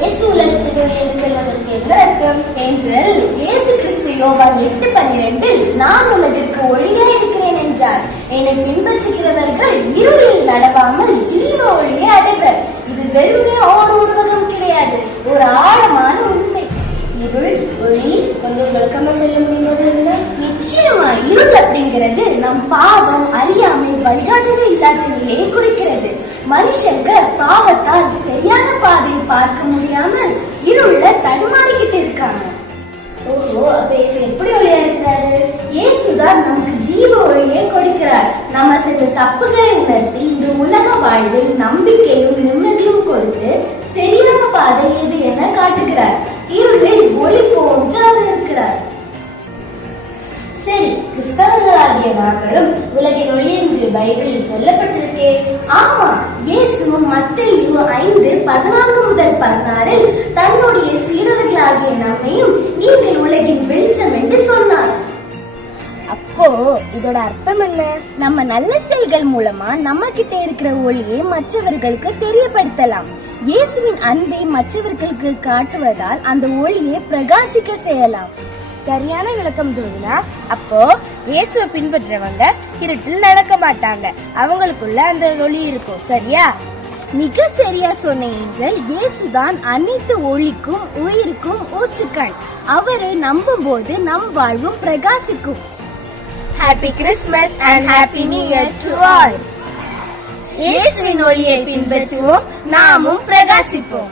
இயேசு உலகத்துக்கு என்று செல்வதற்கு என்ன அர்த்தம்? ஏஞ்சல், இயேசு கிறிஸ்து யோவான் 8:12 நான் உலகிற்கு ஒளியா இருக்கிறேன் என்றார். என்னை பின்பற்றுகிறவர்கள் இருளில் நடவாமல் ஜீவ ஒளியை அடைவர். இது வெறுமே ஓர் உருவகம் கிடையாது, ஒரு ஆழமான உண்மை. இருள், ஒளி கொஞ்சம் விளக்கமா சொல்ல முடியுமா? நிச்சயமா. இருள் அப்படிங்கிறது நம் பாவம், அறியாமை, வழிகாட்டுதல் இல்லாத நிலையை குறிக்கிறது. மனுஷங்க பாவத்தால் சரியான பாதையை பார்க்க முடியாமல் இருள தடுமாறிக்கிட்டு இருக்காங்க. ஓஹோ, அப்ப இயேசு எப்படி ஒளியா இருக்கிறாரு? இயேசுதான் நமக்கு ஜீவ ஒளியை கொடுக்கிறார். நம்ம செய்த தப்புகளை உணர்த்தி இந்த உலக வாழ்வில் நம்பிக்கையும் நிம்மதியும் கொடுத்து சரியான பாதை எது என காட்டுகிறார். இருளில் ஒளி போன்று அவர் இருக்கிறார். சரி, கிறிஸ்தவர்களாகிய நாங்களும் உலகின் ஒளி என்று பைபிளில் சொல்லப்பட்டிருக்கே. ஆமா, இயேசு மத்தேயு 5:14-16 தன்னுடைய சீடர்களாகிய நம்மையும் நீங்கள் உலகின் வெளிச்சம் என்று சொன்னார். அப்போ இதோட அர்த்தம் என்ன? நம்ம நல்ல செயல்கள் மூலமா நம்ம கிட்ட இருக்கிற ஒளியை மற்றவர்களுக்கு தெரியப்படுத்தலாம். இயேசுவின் அன்பை மற்றவர்களுக்கு காட்டுவதால் அந்த ஒளியை பிரகாசிக்க செய்யலாம். சரியான விளக்கம் ஜோதினா. அப்போ இயேசுவை பின்பற்றவங்க இருட்டில் நடக்க மாட்டாங்க, அவங்களுக்குள்ள அந்த ஒளி இருக்கும், சரியா? மிக சரியா சொன்ன ஏஞ்சல். இயேசுதான் அனைத்து ஒளிக்கும் உயிருக்கும் ஊற்றுக்கண். அவரை நம்பும் போது நம் வாழ்வும் பிரகாசிக்கும். Happy Christmas and happy new year to all. இயேசுவின் ஒளியை பின்பற்றுவோம், நாமும் பிரகாசிப்போம்.